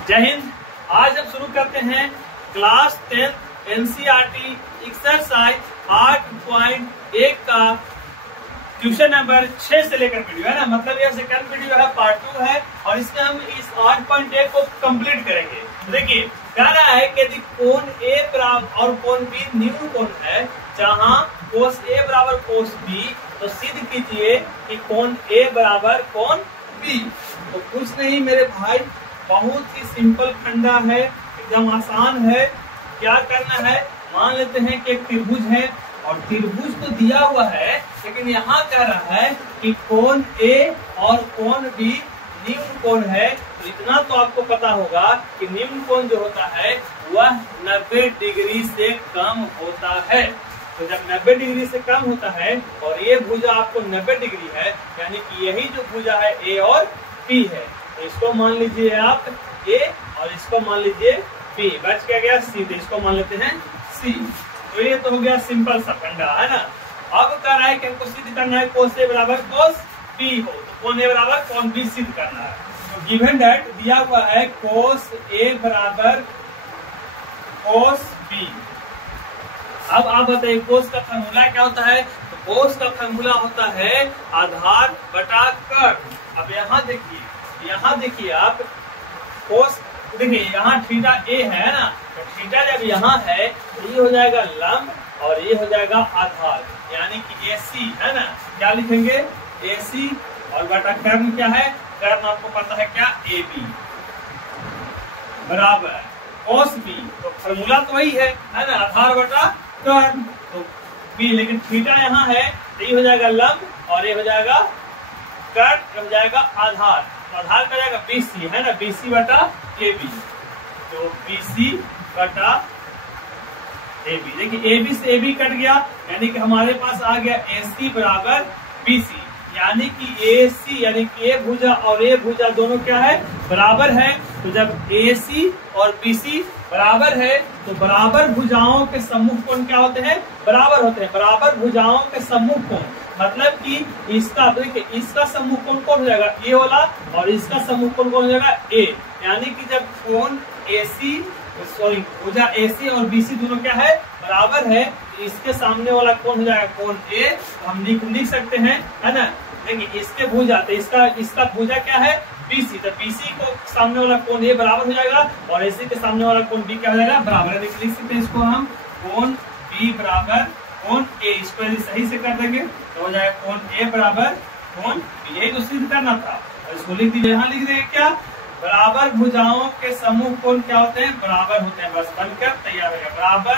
जय हिंद। आज हम शुरू करते हैं क्लास 10 एनसीईआरटी एक्सरसाइज 8.1 का क्वेश्चन नंबर 6 से लेकर वीडियो है ना, मतलब यह सेकंड वीडियो है, पार्ट 2 है और इसमें हम इस 8.1 को कंप्लीट करेंगे। देखिए कह रहा है कि यदि कोण ए बराबर और कोण बी निम्न कोण है, जहां कोस ए बराबर कोस बी, तो सिद्ध कीजिए कि कोण ए बराबर कोण बी। तो कुछ नहीं मेरे भाई, बहुत ही सिंपल फंडा है, एकदम आसान है। क्या करना है, मान लेते हैं कि एक त्रिभुज है और त्रिभुज तो दिया हुआ है, लेकिन यहाँ कह रहा है कि कोण ए और कोण बी निम्न कोण है। तो इतना तो आपको पता होगा कि निम्न कोण जो होता है वह 90 डिग्री से कम होता है। तो जब 90 डिग्री से कम होता है और ये भुजा आपको 90 डिग्री है, यानी कि यही जो भुजा है ए और बी है, तो इसको मान लीजिए आप ए और इसको मान लीजिए बी। बच क्या गया सी, तो इसको मान लेते हैं सी। तो ये तो हो गया सिंपल सा फंडा है ना। अब कह रहा है कि हमको सिद्ध करना है कोस ए बराबर कोस बी हो, तो कोण ए बराबर कोण बी सिद्ध करना है। तो गिवन दैट दिया हुआ है कोस ए बराबर कोस बी। अब आप बताइए कोस का फॉर्मूला क्या होता है। तो कोस का फॉर्मूला होता है आधार बटा कर्ण। अब यहाँ देखिए आप कोस, देखिए यहाँ थीटा ए है ना, तो थीटा जब यहाँ है तो ये हो जाएगा लंब और ये हो जाएगा आधार, यानी कि AC है ना। क्या लिखेंगे AC और बटा कर्ण क्या है, कर्ण आपको पता है क्या AB बराबर कोस बी। तो फॉर्मूला तो वही है ना, आधार बटा कर्ण। तो बी, लेकिन थीटा यहाँ है तो ये हो जाएगा लंब और ये हो जाएगा कर्ण, हो जाएगा आधार। तो आधार का जाएगा BC है ना, BC बटा AB। तो BC बटा AB, देखिए AB से AB कट गया, यानी कि हमारे पास आ गया AC बराबर BC, यानी कि AC यानी कि A भुजा और A भुजा दोनों क्या है, बराबर है। तो जब AC और BC बराबर है तो बराबर भुजाओं के सम्मुख कोण क्या होते हैं, बराबर होते हैं। बराबर भुजाओं के सम्मुख कोण मतलब कि इसका, देखिए इसका सम्मुख कोण कौन हो जाएगा, ए वाला, और इसका सम्मुख कोण कौन हो जाएगा ए, यानी कि जब कोण भुजा AC और BC दोनों क्या है, बराबर है, इसके सामने वाला कौन हो जाएगा कोण ए। तो हम लिख सकते हैं है ना। देखिए इसके भुजा, तो इसका भुजा क्या है BC, तो BC को सामने वाला कोण ए बराबर हो जाएगा और AC के सामने वाला कोण B क्या हो जाएगा, बराबर है। लिख सकते हैं इसको हम कोण B बराबर कोण ए, इसको यदि सही से कर देंगे तो हो जाएगा कोण ए बराबर कोण बी। यही तो सिद्ध करना था और इसको लिख दीजिए। यहाँ लिख देंगे क्या, बराबर भुजाओं के समूह कोण क्या होते हैं, बराबर होते हैं। बस बनकर तैयार हो गया, बराबर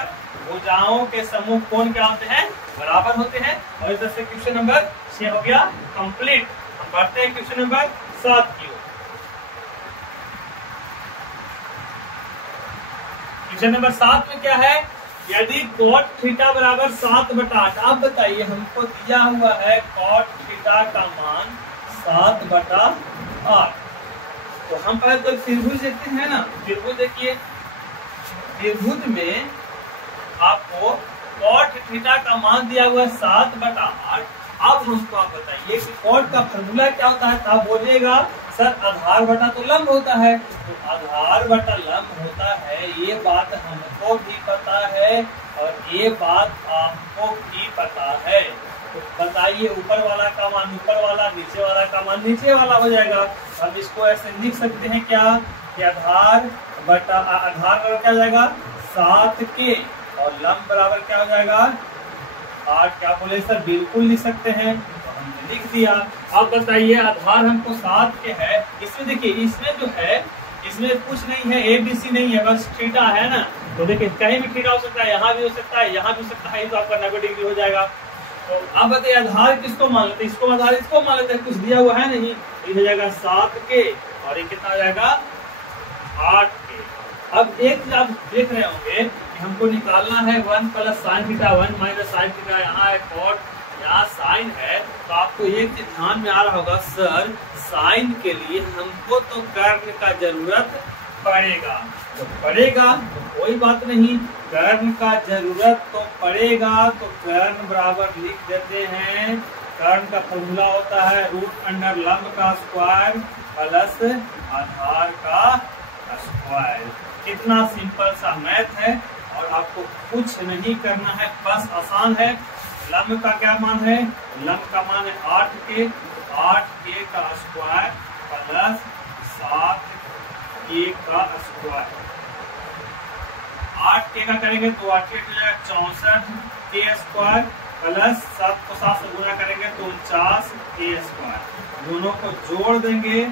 भुजाओं के समूह कोण क्या होते हैं, बराबर होते हैं। और इधर से क्वेश्चन नंबर 6 हो गया कंप्लीट। हम बढ़ते हैं क्वेश्चन नंबर 7 की ओर। क्वेश्चन नंबर 7 में क्या है, यदि cot थीटा बराबर 7/8। अब बताइए हमको दिया हुआ है cot थीटा का मान 7/8। तो हम पहले तो त्रिभुज देखते हैं ना। त्रिभुज देखिए, त्रिभुज में आपको cot थीटा का मान दिया हुआ है 7/8। अब हमको आप बताइए कि cot का फॉर्मूला क्या होता है। आप बोलिएगा सर आधार बटा तो लंब होता है, तो आधार बटा लंब होता है, ये बात हमको भी पता है और ये बात आपको भी पता है। तो बताइए ऊपर वाला का मान ऊपर वाला, नीचे वाला का मान नीचे वाला हो जाएगा। हम इसको ऐसे लिख सकते हैं क्या, कि आधार बराबर क्या हो जाएगा 7 के और लंब बराबर क्या हो जाएगा 8। क्या बोले सर, बिल्कुल लिख सकते हैं, तो हमने लिख दिया। अब बताइए आधार हमको 7 के है, इसमें देखिए इसमें जो है इसमें कुछ नहीं है, ABC नहीं है, बस थीटा है ना। तो देखिए कहीं भी थीटा हो सकता है, यहाँ भी हो सकता है, यहाँ भी हो सकता है, तो आपका 90 डिग्री हो जाएगा। तो अब बताइए आधार किसको मान लेते हैं, इसको आधार इसको मान लेते हैं, कुछ दिया हुआ है नहीं। ये हो जाएगा 7 के और ये कितना हो जाएगा 8 के। अब एक चीज आप देख रहे होंगे कि हमको निकालना है 1 + sin थीटा 1 - sin थीटा, यहाँ है cot, यहाँ साइन है। तो आपको एक चीज ध्यान में आ रहा होगा, सर साइन के लिए हमको तो कर्ण का जरूरत पड़ेगा। तो पड़ेगा तो कोई बात नहीं, कर्ण का जरूरत तो पड़ेगा, तो कर्ण बराबर लिख देते हैं। कर्ण का फॉर्मूला होता है √अंडर लंब का स्क्वायर प्लस आधार का स्क्वायर। इतना सिंपल सा मैथ है और आपको कुछ नहीं करना है, बस आसान है। लंब का क्या मान है? लंब का मान है 8k, 8k का स्क्वायर प्लस 7k का स्क्वायर। 8k का करेंगे तो 8 64k स्क्वायर प्लस 7 को 7 से गुना करेंगे तो 49k स्क्वायर। दोनों को जोड़ देंगे,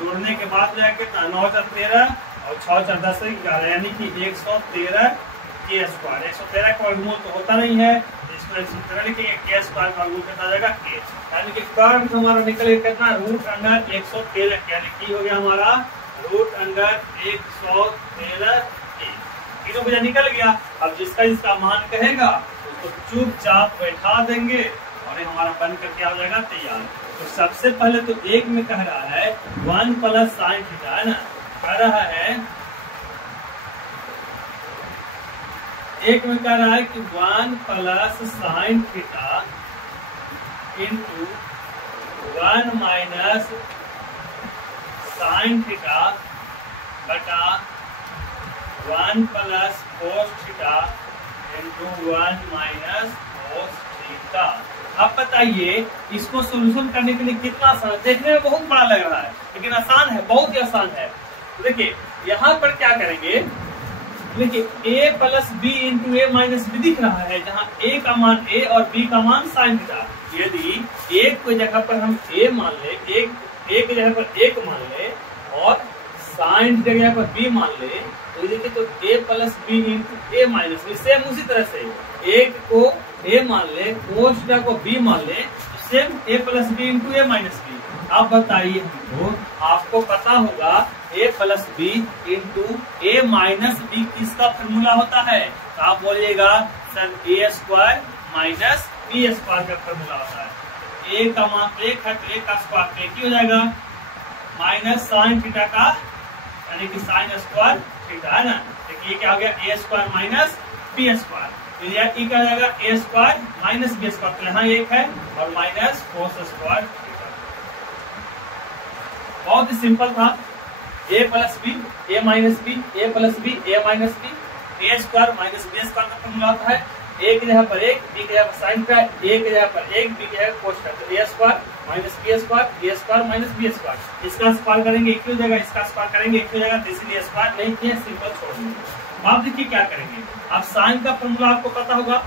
जोड़ने के बाद जाके 9 13 और 6 10 यानी कि 113 के स्क्वायर। 113 का वर्गमूल तो होता नहीं है, इसको के स्क्वायर का वर्गमूल कितना आ जाएगा के, यानी कि कर्व हमारा निकल गया कितना रूट अंडर 113, यानी कि हो गया हमारा रूट अंडर 113 तीनों बजा निकल गया। अब जिसका जिसका मान कहेगा उसको चुपचाप बैठा देंगे और ये हमारा बन करके आ जाएगा तैयार। तो सबसे पहले तो एक में कह रहा है 1 प्लस साइन थीटा है ना, कह रहा है एक में कह रहा है कि 1 plus sine theta into 1 minus sine theta बटा 1 plus cos theta into 1 minus cos theta. अब बताइए इसको सोल्यूशन करने के लिए कितना आसान है? देखने में बहुत बड़ा लग रहा है लेकिन आसान है, बहुत ही आसान है। तो देखिए यहाँ पर क्या करेंगे, देखिए a plus b into a minus b दिख रहा है, जहाँ a का मान a और b का मान साइन थीटा। यदि एक की जगह पर हम a मान ले, एक की जगह पर 1 मान ले और साइन की जगह पर b मान ले, तो देखिए तो a plus b into a minus b, same उसी तरह से एक को a मान ले, कोस थीटा को b मान ले, तो same a plus b into a minus b. अब बताइए हमको, आपको पता होगा a plus b into a minus b किसका फॉर्मूला होता है? तो आप बोलिएगा sir a square minus b square का फॉर्मूला होता है। a का मान 1 है तो a का स्क्वायर 1 ही हो जाएगा, माइनस साइन थीटा का यानी कि साइन स्क्वायर थीटा है ना। देखिए क्या हो गया, a square minus b square, तो ये क्या हो जाएगा a square minus b square, तो यहाँ 1 है और माइनस कोस स्क्वायर थीटा। बहुत ही सिंपल था। a plus b a minus b, a plus b a minus b, a square minus b square का फॉर्मूला होता है। a की जगह पर 1, b की जगह पर साइन का, a की जगह पर 1, b की जगह कोस का, तो a square minus b square, a square minus b square. इसका स्क्वायर करेंगे एक हो जाएगा, इसका स्क्वायर करेंगे एक हो जाएगा, तो इसलिए स्क्वायर नहीं किया, सिंपल छोड़ देंगे। आप देखिए क्या करेंगे, अब साइन का फॉर्मूला आपको पता होगा,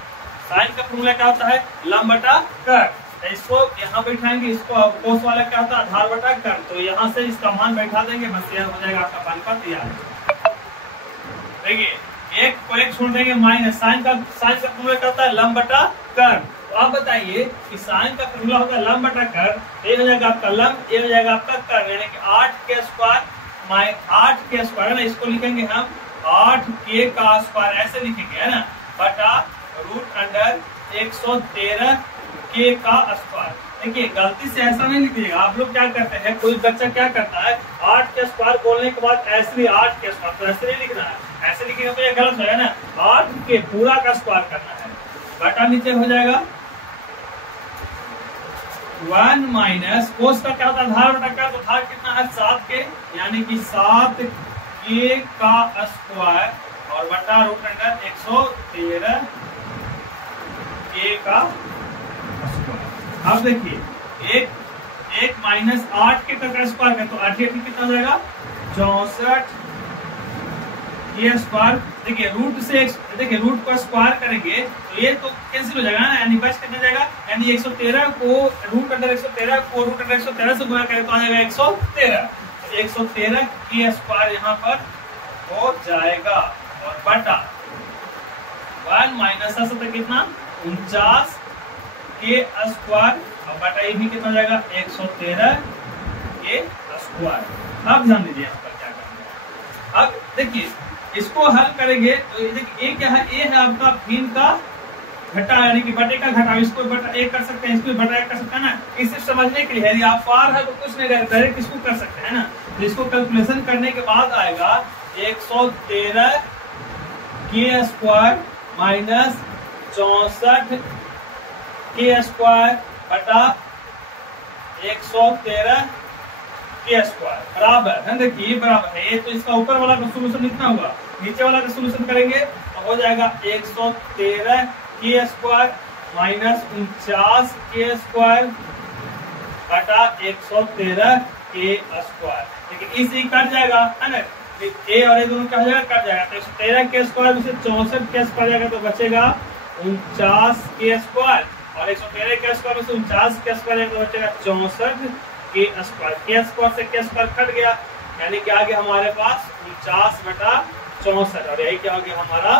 साइन का फॉर्मूला क्या होता है? लंब बटा कर्व। इसको यहाँ बैठाएंगे, इसको कोस वाला क्या होता है? आधार बटा कर्व। तो यहाँ से इसका मान बैठा देंगे, बस यह हो जाएगा आपका बनकर तैयार। देखिए एक को एक छोड़ देंगे, माइनस साइन का फॉर्मूला क्या होता है? लंब बटा कर्व। तो आप बताइए कि साइन का फॉर्मूला होगा लंब बटा कर्व, ये हो जाएगा आपका लंब, ये हो जाएगा आपका कर्व, यानी कि 8k स्क्वायर 8k स्क्वायर है ना, इसको लिखेंगे हम 8k का स्क्वायर ऐसे लिखेंगे है ना, बटा रूट अंडर 113 k का स्क्वायर। देखिए गलती से ऐसा नहीं लिखिएगा, आप लोग क्या करते हैं, कोई बच्चा क्या करता है 8 के स्क्वायर बोलने के बाद ऐसे 8 के स्क्वायर, तो ऐसे नहीं लिखना है, ऐसे लिखेंगे तो ये गलत हो जाएगा ना। 8 के पूरा का स्क्वायर करना है, बटा नीचे हो जाएगा 1 माइनस कोस का क्या होता है? आधार बटा कर्व, तो आधार कितना है? 7 के, यानी कि 7 के का स्क्वायर और बटा रूट अंडर 113 के का स्क्वायर। अब देखिए एक माइनस 8 के का स्क्वायर है तो 8 कितना हो जाएगा? 64 के स्क्वायर। देखिए रूट से देखिए रूट को स्क्वायर करेंगे तो ये तो कैंसिल हो जाएगा ना, यानी बच कितना जाएगा, यानी 113 को रूट अंडर 113 को रूट अंडर 113 से गुणा करें तो आ जाएगा 113। 113 के स्क्वायर यहाँ पर हो जाएगा और बटा 1 माइनस कितना 49 के स्क्वायर और बटा ये भी कितना हो जाएगा 113 के स्क्वायर। अब ध्यान दीजिए यहाँ पर क्या करना है। अब देखिए इसको हल करेंगे तो देखिए ए क्या है, ए है आपका भिन्न का घटा यानी कि बटे का घटा, इसको बटा 1 कर सकते हैं, इसको बटा 1 कर सकते हैं ना। इसे समझने के लिए यदि आप पार है तो कुछ नहीं करें, डायरेक्ट इसको कर सकते हैं ना। तो इसको कैलकुलेशन करने के बाद आएगा 113 के स्क्वायर माइनस 64 के स्क्वायर बटा 113 के स्क्वायर बराबर है। देखिए बराबर है, ये तो इसका ऊपर वाला का सोल्यूशन इतना होगा नीचे वाला का सोल्यूशन करेंगे तो हो जाएगा 113 के स्क्वायर माइनस 49 के स्क्वायर बटा 113 के स्क्वायर। लेकिन इसी कट जाएगा है ना, ए और ए दोनों क्या हो जाएगा, कट जाएगा। तो 113 के स्क्वायर में से 64 के स्क्वायर जाएगा तो बचेगा 49 के स्क्वायर, और 113 के स्क्वायर में से 49 के स्क्वायर जाएगा तो बचेगा 64 के स्क्वायर। के स्क्वायर से के स्क्वायर कट गया, यानी कि आ गया हमारे पास 49 बटा 64, और यही क्या हो गया हमारा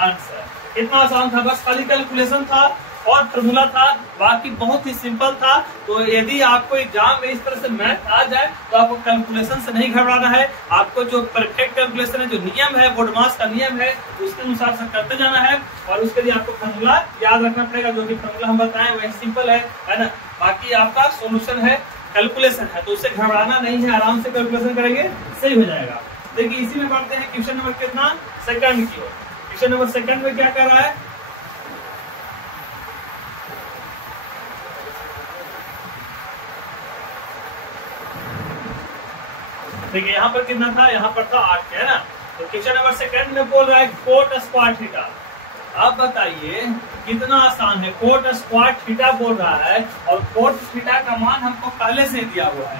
आंसर। इतना आसान था, बस खाली कैलकुलेशन था और फॉर्मूला था, बाकी बहुत ही सिंपल था। तो यदि आपको एग्जाम में इस तरह से मैथ आ जाए तो आपको कैलकुलेशन से नहीं घबराना है। आपको जो परफेक्ट कैलकुलेशन है, जो नियम है, बोर्ड मास का नियम है, उसके अनुसार से करते जाना है, और उसके लिए आपको फॉर्मूला याद रखना पड़ेगा। जो भी फॉर्मूला हम बताएं वही सिंपल है ना। बाकी आपका सोल्यूशन है, कैलकुलेशन है, तो उससे घबराना नहीं है, आराम से कैलकुलेशन करेंगे सही हो जाएगा। देखिए इसी में बढ़ते हैं क्वेश्चन नंबर कितना, सेकंड की ओर। क्वेश्चन नंबर सेकंड में क्या कर रहा है, देखिए यहाँ पर कितना था, यहाँ पर था 8 है ना। तो क्वेश्चन नंबर सेकंड में बोल रहा है कोट स्क्वायर थीटा। अब बताइए कितना आसान है, कोट स्क्वायर थीटा बोल रहा है और कोट थीटा का मान हमको पहले से दिया हुआ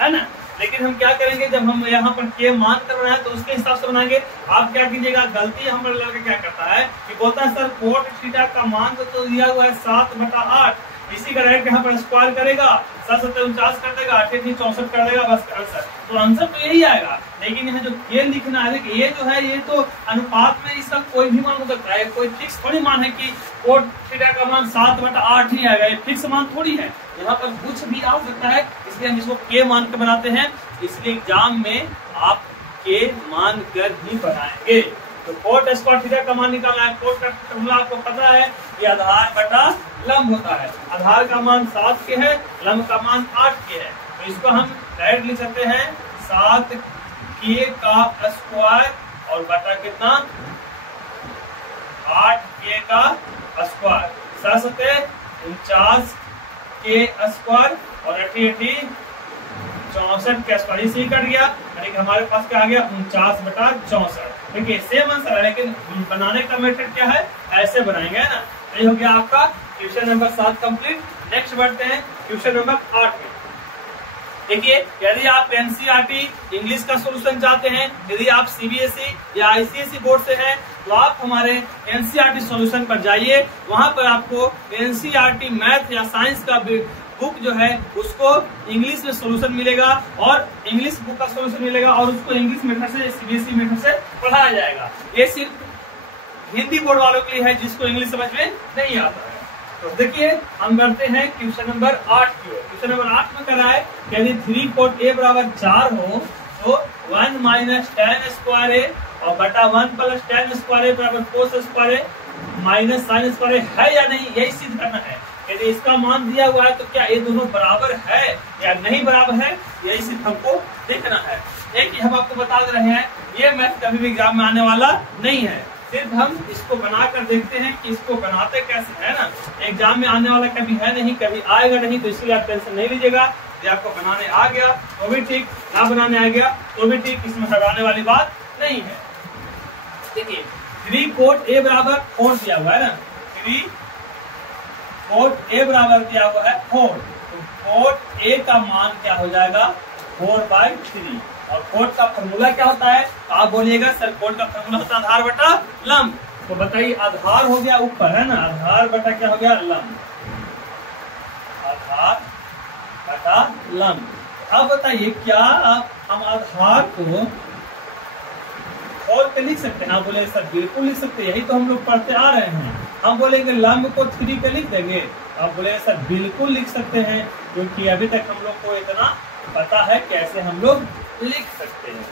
है ना। लेकिन हम क्या करेंगे, जब हम यहाँ पर के मान कर रहे हैं तो उसके हिसाब से बनाएंगे। आप क्या कीजिएगा, गलती हम लड़का क्या करता है कि बोलता है सर कोट थीटा का मान तो दिया हुआ है 7/8, इसी का डायरेक्ट यहाँ पर स्क्वायर करेगा, 7×7 कर देगा, 8 × 64 कर देगा, बस आंसर। तो आंसर तो यही आएगा। लेकिन यहाँ जो ये लिखना है, ये जो है ये तो अनुपात में इसका कोई भी मान हो सकता है, कोई फिक्स थोड़ी मान है कि कोट थीटा का मान 7/8 ही आएगा, ये फिक्स मान थोड़ी है। यहाँ पर कुछ भी आ सकता है, इसलिए हम इसको के मान के बनाते हैं। इसलिए एग्जाम में आप के मान कर ही बनाएंगे। तो कोट स्क्वायर थीटा का मान निकालना है। कोट का फॉर्मूला आपको पता है कि आधार बटा लंब होता है। आधार का मान 7 के है, लंब का मान 8 के है, तो इसको हम डायरेक्ट लिख सकते हैं 7 के का स्क्वायर और बटा कितना 8 के का स्क्वायर, 7×7 के स्क्वायर और 8×8 64 के स्क्वायर। इसी कट गया, यानी कि हमारे पास क्या आ गया 49/64। देखिए सेम आंसर है, लेकिन बनाने का मेथड क्या है, ऐसे बनाएंगे ना। ये हो गया आपका क्वेश्चन नंबर 7 कंप्लीट। नेक्स्ट बढ़ते हैं क्वेश्चन नंबर 8 में। देखिए यदि आप एनसीईआरटी इंग्लिश का सॉल्यूशन चाहते हैं, यदि आप सीबीएसई या आईसीएसई बोर्ड से हैं, तो आप हमारे एनसीईआरटी सॉल्यूशन पर जाइए। वहां पर आपको एनसीईआरटी मैथ या साइंस का बुक जो है उसको इंग्लिश में सॉल्यूशन मिलेगा, और इंग्लिश बुक का सॉल्यूशन मिलेगा, और उसको इंग्लिश मेथड से, सीबीएसई मेथड से पढ़ाया जाएगा। ये सिर्फ हिंदी बोर्ड वालों के लिए है जिसको इंग्लिश समझ में नहीं आता है। तो देखिए हम करते हैं क्वेश्चन नंबर 8 की ओर। क्वेश्चन नंबर 8 में कर रहा है यदि 3 कोट a बराबर 4 हो तो 1 - tan स्क्वायर a और बटा 1 + tan स्क्वायर a बराबर cos square a minus sin square a है या नहीं, यही सिद्ध करना है। यदि इसका मान दिया हुआ है तो क्या ये दोनों बराबर है या नहीं बराबर है, यही सिर्फ हमको देखना है। एक हम आपको बता दे रहे हैं, ये मैथ कभी भी एग्जाम में आने वाला नहीं है, सिर्फ हम इसको बना कर देखते हैं कि इसको बनाते कैसे है ना। एग्जाम में आने वाला कभी है नहीं, कभी आएगा नहीं, तो इसलिए आप टेंशन नहीं लीजिएगा। यदि आपको बनाने आ गया तो भी ठीक, ना बनाने आ गया तो भी ठीक, इसमें घबराने वाली बात नहीं है। देखिए 3 कोट a बराबर 4 दिया हुआ है ना, 3 कोट a बराबर दिया हुआ है 4, तो कोट a का मान क्या हो जाएगा 4/3। और कोट का फॉर्मूला क्या होता है, तो आप बोलिएगा सर कोट का फॉर्मूला होता है आधार बटा लंब। तो बताइए आधार हो गया ऊपर है ना, आधार बटा क्या हो गया लंब, आधार बटा लंब। अब बताइए क्या हम आधार को खोल के लिख सकते हैं? आप बोले सर बिल्कुल लिख सकते हैं, यही तो हम लोग पढ़ते आ रहे हैं। हम बोलेंगे लंब को 3 पे लिख देंगे, आप बोले सर बिल्कुल लिख सकते हैं, क्योंकि अभी तक हम लोग को इतना पता है कैसे हम लोग लिख सकते हैं।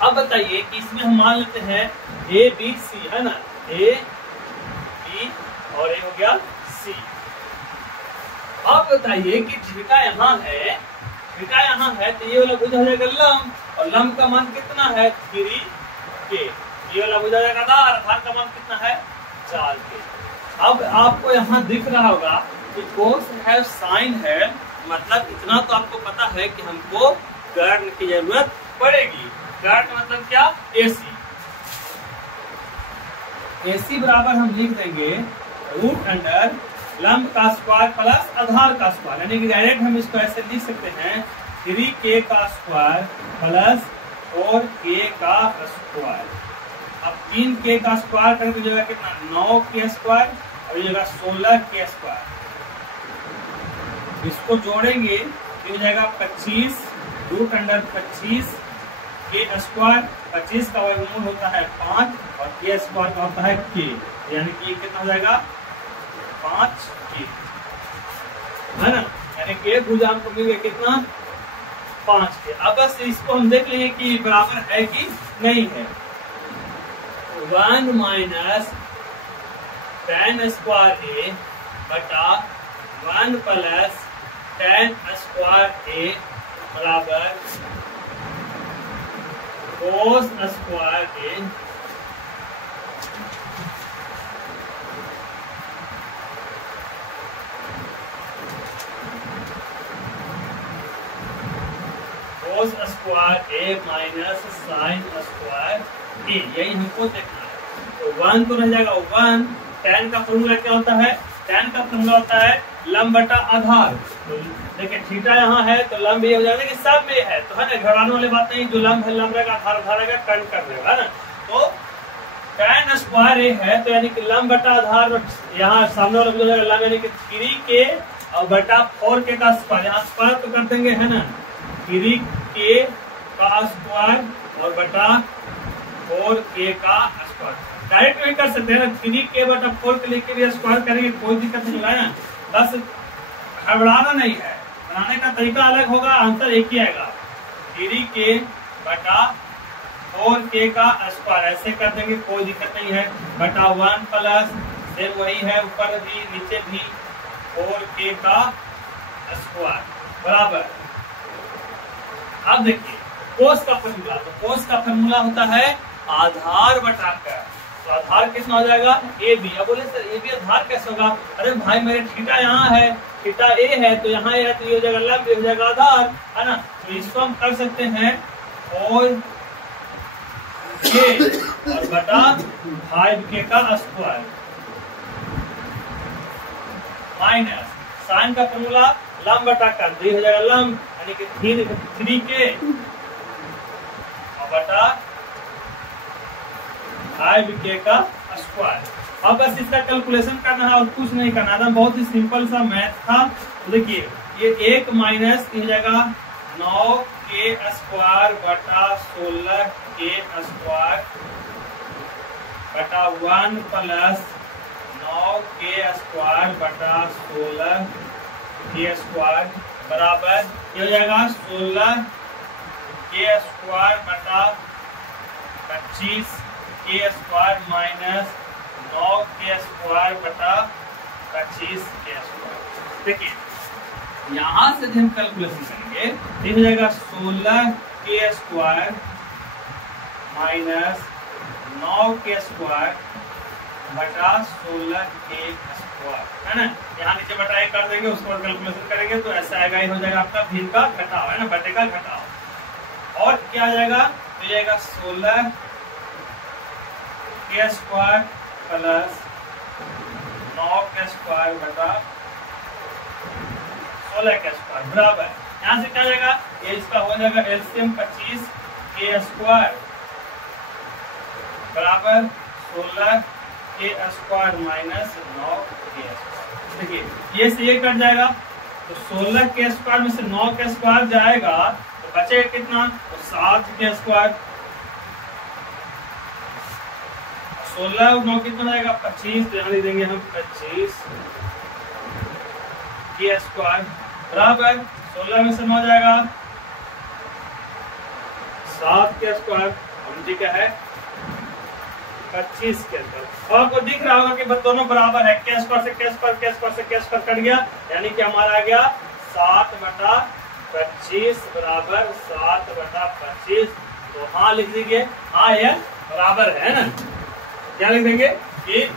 अब बताइए कि इसमें हम मान लेते हैं ए बी सी है ना, ए बी और ए हो गया सी। अब बताइए कि थीटा यहाँ है, थीटा यहाँ है, तो ये वाला भुजा हो जाएगा लंब, और लंब का मान कितना है 3k, ये वाला भुजा हो जाएगा आधार, आधार का मान कितना है 4k। अब आपको यहाँ दिख रहा होगा कि कोस है साइन है, मतलब इतना तो आपको पता है कि हमको कर्ण की जरूरत पड़ेगी। कर्ण मतलब क्या, AC। इसी बराबर हम लिख देंगे रूट अंडर लंब का स्क्वायर प्लस आधार का स्क्वायर, यानी कि डायरेक्ट हम इसको ऐसे लिख सकते हैं 3k का स्क्वायर प्लस 4k का स्क्वायर। अब 3k का स्क्वायर करके जगह कितना 9k स्क्वायर और ये जगह 16k स्क्वायर, इसको जोड़ेंगे तो हो जाएगा 25 रूट अंडर 25 के स्क्वायर, 25 का वर्गमूल होता है 5 और के स्क्वायर का होता है k, यानी कि कितना हो जाएगा 5k, है ना, यानी के भुजा हमको मिल गया कितना 5k। अब बस इसको हम देख लेंगे कि बराबर है कि नहीं है। 1 माइनस tan स्क्वायर a बटा 1 प्लस tan स्क्वायर a बराबर cos square a cos square a minus sine square a, यही हमको देखना है। तो 1 तो रह जाएगा 1, tan का फॉर्मूला क्या होता है, tan का फॉर्मूला होता है लंब बटा आधार। तो देखिए थीटा यहाँ है तो लंब ये हो जाएगा कि सब में है, तो है ना, घबराने वाली बात नहीं, जो लंब है लंब रहेगा, आधार आधार रहेगा, टर्न कर देगा, है ना। तो tan स्क्वायर a है तो यानी कि लंब बटा आधार, यहाँ सामने वाला हो जाएगा लंब, यानी कि 3k और बटा 4k का स्क्वायर, यहाँ स्क्वायर तो कर देंगे, है ना, 3k का स्क्वायर और बटा 4k का स्क्वायर। डायरेक्ट भी कर सकते हैं ना, 3k बटा 4 के लेके भी स्क्वायर करेंगे, कोई दिक्कत नहीं है ना, बस घबराना नहीं है, बनाने का तरीका अलग होगा, आंसर एक ही आएगा, 3k बटा 4k का स्क्वायर ऐसे कर देंगे, कोई दिक्कत नहीं है, बटा 1 प्लस सेम वही है, ऊपर भी नीचे भी 4k का स्क्वायर बराबर। अब देखिए कोस का फॉर्मूला, तो कोस का फॉर्मूला होता है आधार बटाकर, तो आधार कितना हो जाएगा ए बी। अब बोले सर ए बी आधार कैसे होगा, अरे भाई मेरे थीटा यहाँ है, थीटा ए है तो यहाँ है, तो ये हो जाएगा लंब, ये हो जाएगा आधार, है ना। तो इसको हम कर सकते हैं और k और बटा 5k का स्क्वायर माइनस साइन का फॉर्मूला लंब बटा कर, तो ये हो जाएगा लंब, यानी कि 3k और बटा 5k का स्क्वायर। अब बस इसका कैलकुलेशन करना है और कुछ नहीं करना था, बहुत ही सिंपल सा मैथ था। तो देखिए ये 1 माइनस हो जाएगा 9k स्क्वायर बटा 16k स्क्वायर बटा 1 प्लस 9k स्क्वायर बटा 16k स्क्वायर बराबर ये हो जाएगा 16k स्क्वायर बटा 25k square minus 9k square बटा 25k स्क्वायर। देखिए यहाँ से हम कैलकुलेशन करेंगे, ये हो जाएगा 16k square minus 9k square बटा 16k स्क्वायर, है ना। यहाँ नीचे बटा एक कर देंगे, उसको कैलकुलेशन करेंगे तो ऐसा आएगा, ये हो जाएगा आपका भिन्न का घटाव, है ना, बटे का घटाव। और क्या आ जाएगा, तो जाएगा 16k square plus 9k square बटा 16k स्क्वायर बराबर, यहाँ से क्या जाएगा, ये इसका हो जाएगा एलसीएम 25k स्क्वायर बराबर 16k square minus 9k square. देखिए ये से ये कट जाएगा, तो 16k स्क्वायर में से 9k स्क्वायर जाएगा तो बचेगा कितना, तो 7k स्क्वायर, 16 और 9 कितना जाएगा 25, तो यहाँ लिख देंगे हम 25k स्क्वायर बराबर 16 में से 9 जाएगा 7k स्क्वायर, नीचे क्या है 25 के अंदर। और आपको दिख रहा होगा कि दोनों बराबर है, के स्क्वायर से के स्क्वायर, के स्क्वायर से के स्क्वायर कट गया, यानी कि हमारा आ गया 7 बटा 25 बराबर 7 बटा 25। तो हाँ लिख दीजिए, हाँ ये बराबर है ना, क्या लिख देंगे ए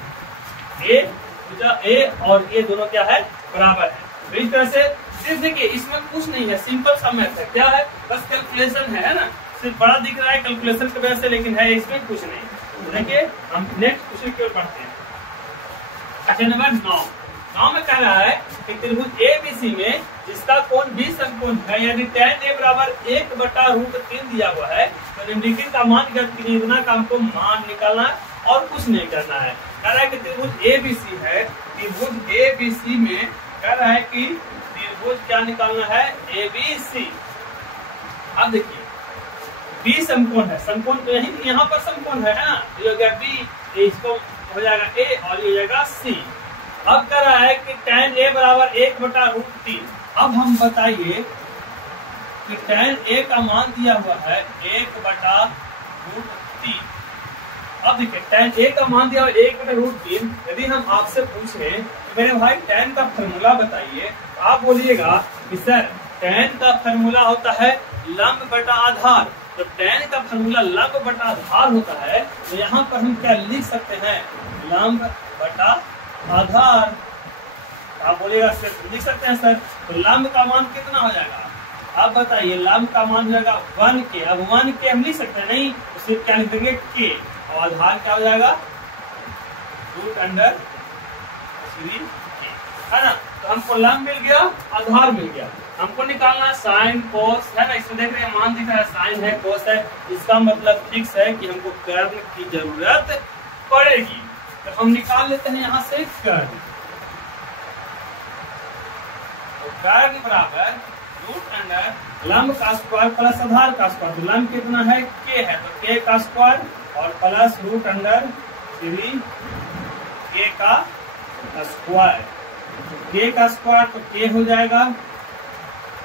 और ये दोनों क्या है बराबर है। तो इस तरह से सिर्फ देखिए इसमें कुछ नहीं है, सिंपल सा मैथ है, क्या है बस कैलकुलेशन है ना, सिर्फ बड़ा दिख रहा है कैलकुलेशन की वजह से, लेकिन है इसमें कुछ नहीं। देखिए हम नेक्स्ट क्वेश्चन की ओर बढ़ते हैं। क्वेश्चन नंबर 9 में कह रहा है कि त्रिभुज ABC में जिसका कोण 20 समकोण है, यानी tan A बराबर 1/√3 दिया हुआ है, तो निम्नलिखित का मान ज्ञात कीजिए। इतना का हमको मान निकालना है और कुछ नहीं करना है। कह रहा है कि त्रिभुज ABC है, त्रिभुज ABC में कह रहा है कि त्रिभुज क्या निकालना है, ABC। अब देखिए 20 समकोण है, समकोण तो यही यहाँ पर समकोण है ना, ये हो गया B, इसको हो जाएगा A और ये हो जाएगा C। अब कह रहा है कि tan A बराबर 1/√3। अब हम बताइए कि tan A का मान दिया हुआ है 1/√3। अब देखिए tan A का मान दिया हुआ 1/√3। यदि हम आपसे पूछे मेरे भाई tan का फॉर्मूला बताइए, तो आप बोलिएगा कि सर tan का फॉर्मूला होता है लंब बटा आधार। तो tan का फॉर्मूला लंब बटा आधार होता है, तो यहाँ पर हम क्या लिख सकते हैं, लंब बटा आधार। आप बोलिएगा सर लिख सकते हैं सर, तो लंब का मान कितना हो जाएगा, आप बताइए। लंब का मान हो जाएगा 1k। अब 1k हम लिख सकते हैं नहीं, तो सिर्फ क्या लिख देंगे k, और आधार क्या हो जाएगा √3k, है ना। तो हमको लंब मिल गया, आधार मिल गया। हमको निकालना है साइन कोस, है ना। इसमें देख रहे हैं मान दिख रहा है, साइन है कोस है, इसका मतलब फिक्स है कि हमको कर्ण की जरूरत पड़ेगी। तो हम निकाल लेते हैं यहाँ से कर्ण। तो कर्ण बराबर √, लंब का स्क्वायर प्लस आधार का स्क्वायर। तो लंब कितना है, k है, तो k का स्क्वायर और प्लस √3 k का स्क्वायर। k का स्क्वायर तो k हो जाएगा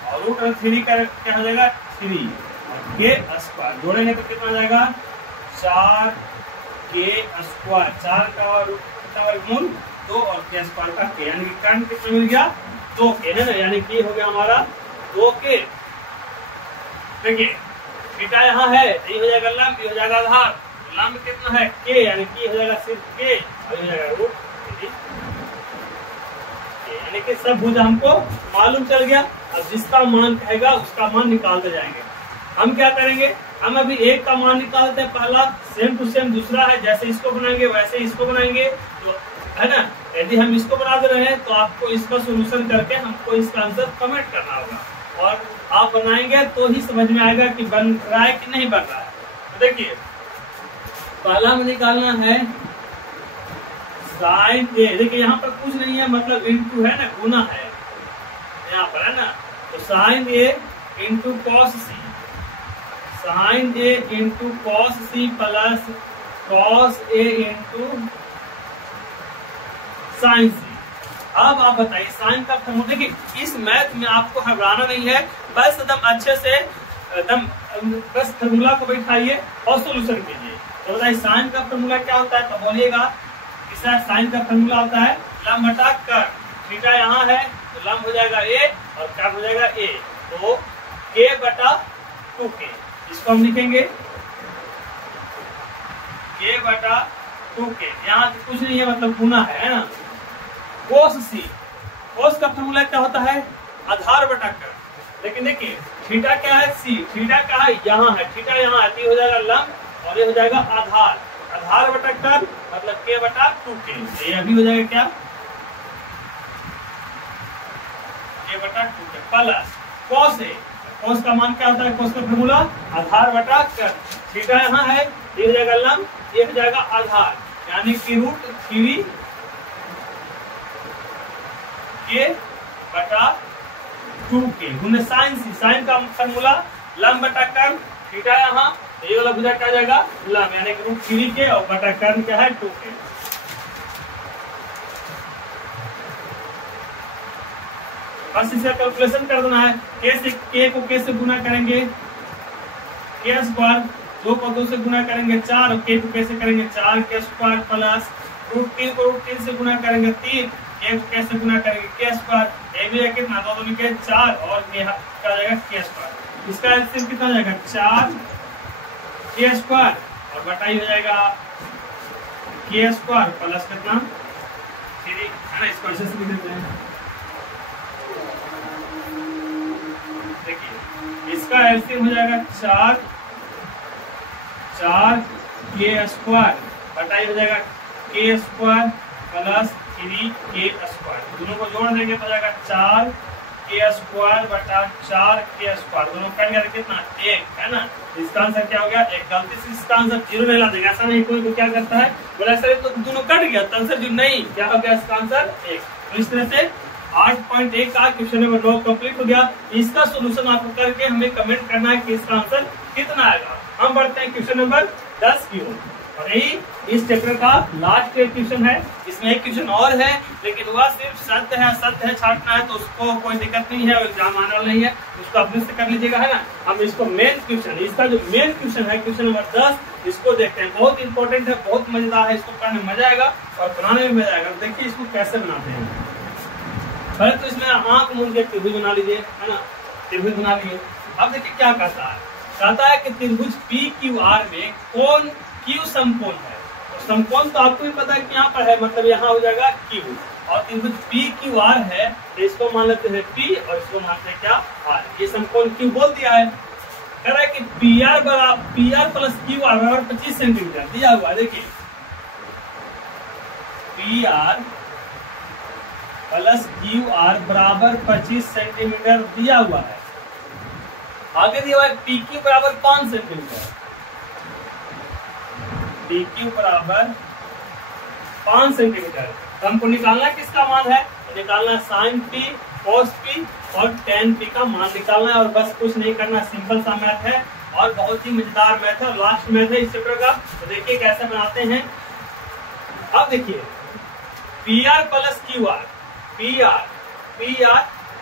और √3 का क्या हो जाएगा 3, और k स्क्वायर जोड़ेंगे तो कितना हो जाएगा 4k स्क्वायर। 4 का वर्गमूल 2 और k स्क्वायर का k, यानी कि कर्ण कितना मिल गया 2k, है ना। यानी कि हो गया हमारा 2k। देखिए थीटा यहाँ है, ये हो जाएगा लंब, ये हो जाएगा आधार। लंब कितना है k, यानी कि हो जाएगा सिर्फ k और ये जाएगा √3, यानी कि सब भुजा हमको मालूम चल गया। अब जिसका मान कहेगा उसका मान निकालते जाएंगे। हम क्या करेंगे, हम अभी एक का मान निकालते हैं, पहला सेम टू सेम दूसरा है, जैसे इसको बनाएंगे वैसे इसको बनाएंगे, तो है ना। यदि हम इसको बना दे रहे हैं तो आपको इसका सोल्यूशन करके हमको इसका आंसर कमेंट करना होगा, और आप बनाएंगे तो ही समझ में आएगा कि बन रहा है कि नहीं बन रहा है। तो देखिए पहला हमें निकालना है साइन ए। देखिए यहाँ पर कुछ नहीं है, मतलब इनटू है ना, गुना है यहाँ पर, है ना। तो sine A into cos C, sine A into cos C plus cos A into sine C. अब आप बताइए साइन का फॉर्मूला। देखिए इस मैथ में आपको घबराना नहीं है, बस एकदम अच्छे से एकदम बस फॉर्मूला को बैठाइए और सोल्यूशन कीजिए। तो बताइए साइन का फॉर्मूला क्या होता है, तो बोलिएगा कि सर साइन का फॉर्मूला होता है लंब बटा कर्ण। थीटा यहाँ है तो लंब हो जाएगा a और कर्ण हो जाएगा a, तो k/2k। इसको हम लिखेंगे k/2k। यहाँ कुछ नहीं है, मतलब गुना है ना। कोस सी, कोस का फॉर्मूला क्या होता है आधार बटा कर्ण। लेकिन देखिए थीटा क्या है c, थीटा क्या है यहाँ है, थीटा यहाँ है, तो हो जाएगा लंब और ये हो जाएगा आधार। आधार बटा कर्ण मतलब k/2k। ये अभी हो जाएगा क्या k/2k प्लस कॉस ए। कॉस का मान क्या होता है, कॉस का फॉर्मूला आधार बटा कर्ण। थीटा यहाँ है, ये हो जाएगा लंब, ये हो जाएगा आधार, यानी कि √3 k/2k गुने साइन सी। साइन का फॉर्मूला लंब बटा कर्ण, थीटा यहाँ, ये वाला भुजा क्या जाएगा लंब, यानी कि √3k और बटा कर्ण क्या है 2k। बस इसका कैलकुलेशन कर देना है। k को k से गुना करेंगे k स्क्वायर, 2 को 2 से गुना करेंगे 4, और k को k से करेंगे 4k स्क्वायर प्लस √3 को √3 से गुना करेंगे 3, k को k से गुना करेंगे k स्क्वायर। ये भी है कितना 2 2 के 4 और k क्या हो जाएगा k स्क्वायर। इसका एलसीएम कितना हो जाएगा 4k स्क्वायर और बटाई हो जाएगा k स्क्वायर प्लस कितना 3, है ना। इसको ऐसे लिख देते हैं। देखिए इसका एलसीएम हो जाएगा 4k स्क्वायर, बटाई हो जाएगा k स्क्वायर प्लस 3k²। दोनों को जोड़ देंगे तो जाएगा 4k² बटा 4k²। दोनों कट गया कितना 1 है ना। इसका आंसर क्या हो गया 1। गलती से इसका आंसर 0 नहीं ला देगा, ऐसा नहीं कोई क्या करता है बोला सर तो दोनों कट गया तो आंसर जो नहीं क्या हो गया इसका आंसर 1। तो इस तरह से 8.1 का क्वेश्चन नंबर 9 कंप्लीट हो गया। इसका सोल्यूशन आपको करके हमें कमेंट करना है कि इसका आंसर कितना आएगा। हम बढ़ते हैं क्वेश्चन नंबर 10 की ओर और यही इस चैप्टर का लास्ट क्वेश्चन है। इसमें एक क्वेश्चन और है लेकिन वह सिर्फ सत्य है छांटना है तो उसको कोई दिक्कत नहीं है, एग्जाम आने वाला नहीं है, उसको अपने से कर लीजिएगा है ना। हम इसको मेन क्वेश्चन, इसका जो मेन क्वेश्चन है क्वेश्चन नंबर 10, इसको देखते हैं। बहुत इंपॉर्टेंट है, बहुत मजेदार है, इसको करने में मजा आएगा और बनाने में मजा आएगा। देखिए इसको कैसे बनाते हैं। पहले तो इसमें आंख मूंद के त्रिभुज बना लीजिए है ना, त्रिभुज बना लिए। अब देखिए क्या कहता है कि त्रिभुज PQR में कौन Q समकोण है। तो समकोण तो आपको भी पता है कि यहाँ पर है, मतलब यहाँ हो जाएगा Q और त्रिभुज PQR है तो इसको मान लेते हैं P और इसको मानते हैं क्या R। ये समकोण Q बोल दिया है। कह रहा है कि PR प्लस QR बराबर 25 सेंटीमीटर दिया हुआ है। देखिए PR प्लस QR बराबर 25 सेंटीमीटर दिया हुआ है। आगे दिया हुआ है PQ बराबर 5 सेंटीमीटर। PQ बराबर 5 सेंटीमीटर। तो हमको निकालना किसका मान है, तो निकालना sin P cos P और tan P का मान निकालना है और बस कुछ नहीं करना, सिंपल सा मैथ है और बहुत ही मजेदार मैथ है और लास्ट मैथ है इस चैप्टर का। तो देखिए कैसे बनाते हैं। अब देखिए PR plus QR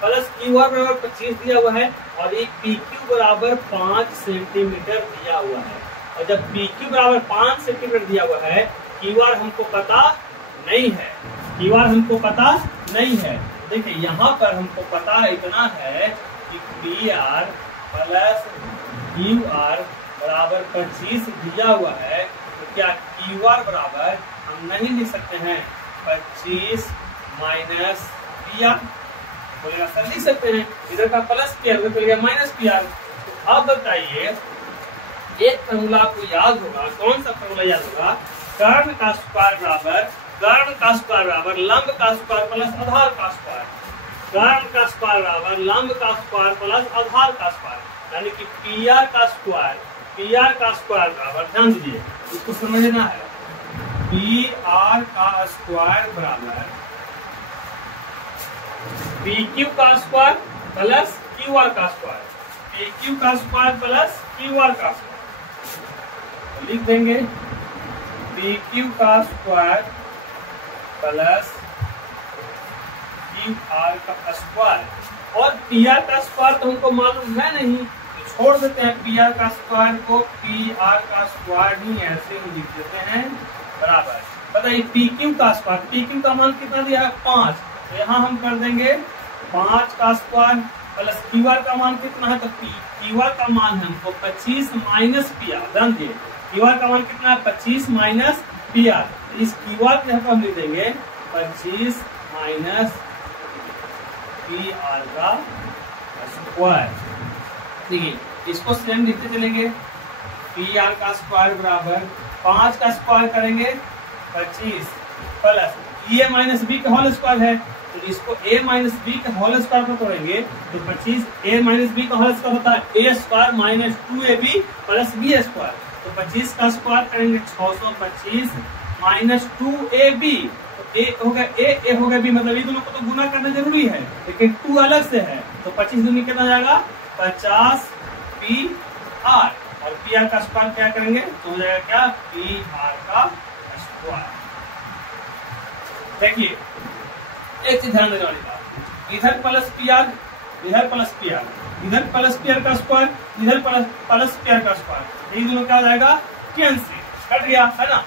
plus QR बराबर 25 दिया हुआ है और एक PQ बराबर 5 सेंटीमीटर दिया हुआ है। और जब PQ बराबर 5 सेंटीमीटर दिया हुआ है, QR हमको पता नहीं है, QR हमको पता नहीं है। देखिए यहाँ पर हमको पता इतना है कि PR प्लस QR बराबर 25 दिया हुआ है, तो क्या QR बराबर हम नहीं लिख सकते हैं 25 माइनस PR बोलेगा सर लिख सकते हैं, इधर का प्लस PR उधर बोलेगा माइनस PR। अब बताइए एक फॉर्मूला आपको याद होगा, कौन सा फॉर्मूला याद होगा, कर्ण का स्क्वायर बराबर लंब का स्क्वायर प्लस आधार का स्क्वायर। कर्ण का स्क्वायर बराबर लंब का स्क्वायर प्लस आधार का स्क्वायर, यानी कि PR का स्क्वायर बराबर, ध्यान दीजिए इसको समझना है, PR का स्क्वायर बराबर PQ का स्क्वायर प्लस QR का स्क्वायर, PQ का स्क्वायर प्लस QR का स्क्वायर। लिख देंगे PQ का स्क्वायर प्लस QR का स्क्वायर और PR का स्क्वायर तो हमको मालूम है नहीं, तो छोड़ देते हैं PR का स्क्वायर को, PR का स्क्वायर ही ऐसे ही लिख देते हैं बराबर। बताइए PQ का स्क्वायर, PQ का मान कितना दिया है 5, तो यहाँ हम कर देंगे 5 का स्क्वायर प्लस QR का मान कितना है, तो QR का मान है हमको 25 माइनस PR। ध्यान दिए QR का मान कितना है 25 माइनस PR। इस QR के हम लिख देंगे 25 माइनस PR का स्क्वायर। देखिए इसको सेम लिखते चलेंगे, PR का स्क्वायर बराबर 5 का स्क्वायर करेंगे 25 प्लस A माइनस B का होल स्क्वायर है, तो इसको A माइनस B का होल स्क्वायर पर तोड़ेंगे तो 25 A माइनस B का होल स्क्वायर होता है A square minus 2AB plus B square. तो 25 का स्क्वायर करेंगे 625 माइनस 2AB, तो A हो गया A हो गया B, मतलब ये दोनों को तो गुना करना जरूरी है लेकिन 2 अलग से है, तो 25 दूनी कितना जाएगा 50 PR और PR का स्क्वायर क्या करेंगे तो हो जाएगा क्या PR का स्क्वायर। देखिए एक चीज ध्यान देने वाली बात, इधर प्लस PR इधर प्लस PR, इधर प्लस PR का स्क्वायर इधर प्लस PR का स्क्वायर, ये दोनों क्या हो जाएगा कैंसिल, कट गया है ना।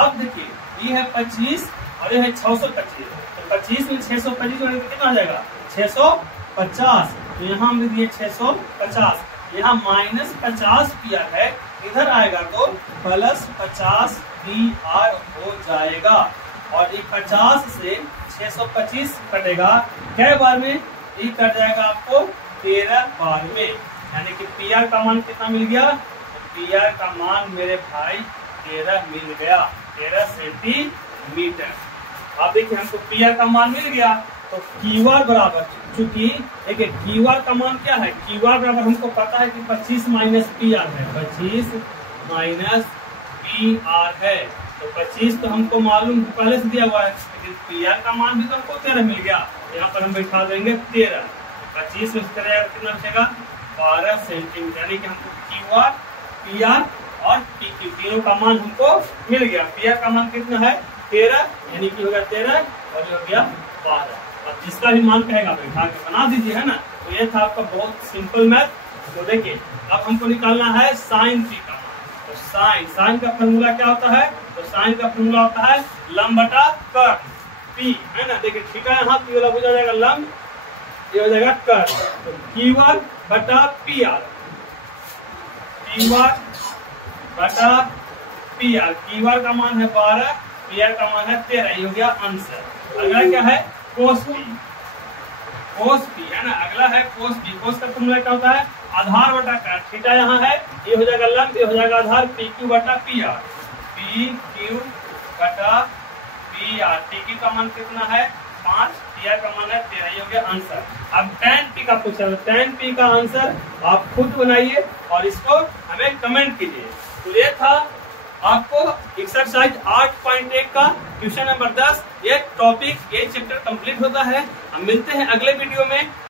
अब देखिए ये है 25 और ये है 625, तो 25 में 625 कितना आ जाएगा 650, तो यहाँ हम लिख दिए 650, यहाँ माइनस 50 PR है, इधर आएगा तो प्लस 50 PR हो जाएगा और ये 50 से 625 कटेगा कै बार में, ये कट जाएगा आपको 13 बार में, यानी कि PR का मान कितना मिल गया, तो PR का मान मेरे भाई 13 मिल गया, 13 सेंटीमीटर। अब देखिए हमको पी आर का मान मिल गया, तो क्यू आर बराबर, चूंकि देखिए क्यू आर का मान क्या है, क्यू आर बराबर हमको पता है कि 25 माइनस पी आर है, 25 माइनस पी आर है। तो 25 तो हमको मालूम पहले से दिया हुआ है, लेकिन पी आर का मान भी तो हमको 13 मिल गया। यहाँ पर हम बैठा देंगे 13, 25 में 13 कितना बचेगा 12 सेंटीमीटर, यानी कि हमको क्यू आर, पी आर और पी क्यू तीनों का मान हमको मिल गया। पी आर का मान कितना है 13, यानी कि हो गया 13 और ये हो गया 12। अब जिसका भी मान कहेगा बैठा के बना दीजिए, है ना। तो ये था आपका बहुत सिंपल मैथ। तो देखिए अब हमको निकालना है साइन पी का मान। तो साइन का फॉर्मूला क्या होता है, तो साइन का फॉर्मूला होता है लंब बटा कर्ल पी, है ना। देखिए थीटा यहाँ पी वाला हो जाएगा लंब, ये हो जाएगा कर्ल। तो क्यू आर बटा पी आर, क्यू आर बटा पी आर, क्यू आर का मान है 12, पी आर का मान है 13, ये हो गया आंसर। अगला क्या है कोस पी, कोस पी, है ना। अगला है कोस पी। कोस का फॉर्मूला क्या होता है आधार बटा कर्ल, थीटा यहाँ है, ये हो जाएगा लंब, ये हो जाएगा आधार, पी क्यू बटा पी आर, पी क्यू बटा पी आर। टी क्यू का मान कितना है 5, पी आर का मान है 13, ये हो गया आंसर। अब tan पी का पूछा, tan पी का आंसर आप खुद बनाइए और इसको हमें कमेंट कीजिए। तो ये था आपको एक्सरसाइज 8.1 का क्वेश्चन नंबर 10। ये टॉपिक, ये चैप्टर कंप्लीट होता है। हम मिलते हैं अगले वीडियो में।